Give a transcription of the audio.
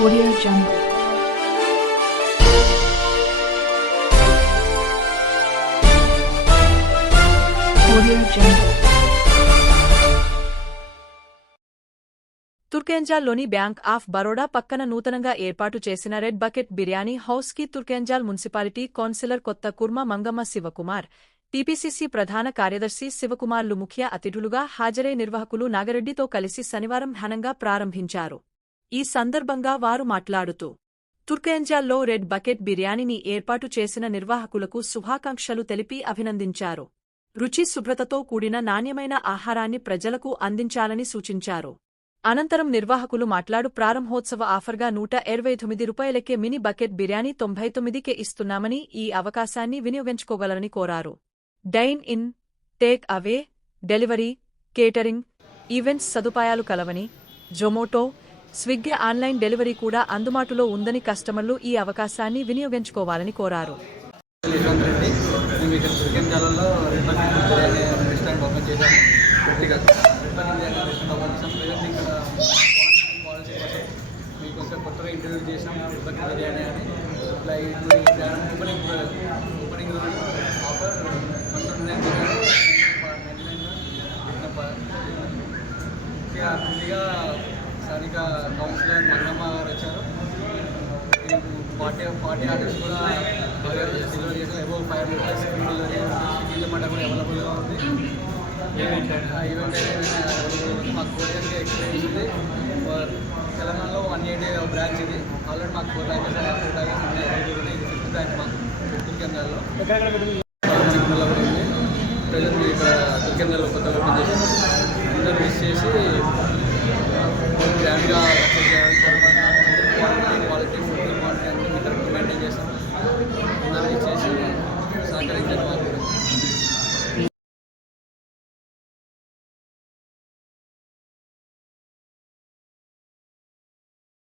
Audio Jungle. Audio Jungle. తుర్కెంజాల్లోని bank of Baroda పక్కన నూతనంగా ఏర్పాటు చేసిన రెడ్ బకెట్ బిర్యానీ హౌస్కి తుర్కెంజాల్ మున్సిపాలిటీ కౌన్సిలర్ కొత్త కుర్మ మంగమ్మ శివకుమార్ టీపీసీసీ ప్రధాన కార్యదర్శి శివకుమార్లు ముఖ్య అతిథులుగా హాజరై నిర్వాహకులు నాగరెడ్డితో కలిసి శనివారం ఘనంగా ప్రారంభించారు ఈ సందర్భంగా వారు మాట్లాడుతూ తుర్కెంజాల్లో రెడ్ బకెట్ బిర్యానీని ఏర్పాటు చేసిన నిర్వాహకులకు శుభాకాంక్షలు తెలిపి అభినందించారు. రుచి శుభ్రతతో కూడిన నాణ్యమైన ఆహారాన్ని ప్రజలకు అందించాలని సూచించారు. అనంతరం నిర్వాహకులు మాట్లాడు ప్రారంభోత్సవ ఆఫర్గా నూట ఇరవై తొమ్మిది రూపాయలకే మినీ బకెట్ బిర్యానీ తొంభై తొమ్మిదికే ఇస్తున్నామని ఈ అవకాశాన్ని వినియోగించుకోగలరని కోరారు. Dine in take away delivery catering events సదుపాయాలు కలవని జొమాటో స్విగ్గీ ఆన్లైన్ డెలివరీ కూడా అందుబాటులో ఉందని కస్టమర్లు ఈ అవకాశాన్ని వినియోగించుకోవాలని కోరారు. కొత్తగా చేసాం బిర్యానీ అని ఇట్లా ఓపెనింగ్ ఓపెనింగ్ ఆఫర్ స్థానిక కౌన్సిలర్ మంగమ్మ గారు వచ్చారు. పార్టీ పార్టీ ఆర్డర్స్ కూడా డెలివరీ చేసిన above five hundred plus free delivery స్విగ్గీలో కూడా అవైలబుల్గా ఉంది. ఆ ఈవెంట్ ఏదైనా మాకు కోరికలకి ఎక్స్పీరియన్స్ ఉంది. తెలంగాణలో వన్ ఎయిటీ బ్రాంచ్ ఇది. ఆల్రెడీ మాకు ఫోర్ బ్రాంచెస్ ఫోర్ బ్రాంచెస్ ఉన్నాయి. ఇది ఫిఫ్త్ బ్రాంచ్ మాకు తుర్కెందాల్లో మణిపూర్లో కూడా ఉంది. ప్రజెంట్ ఇక్కడ తుర్కెందాల్లో కొత్తగా ఓపెన్ చేసి అందరూ విష్ చేసి গ্রামীরা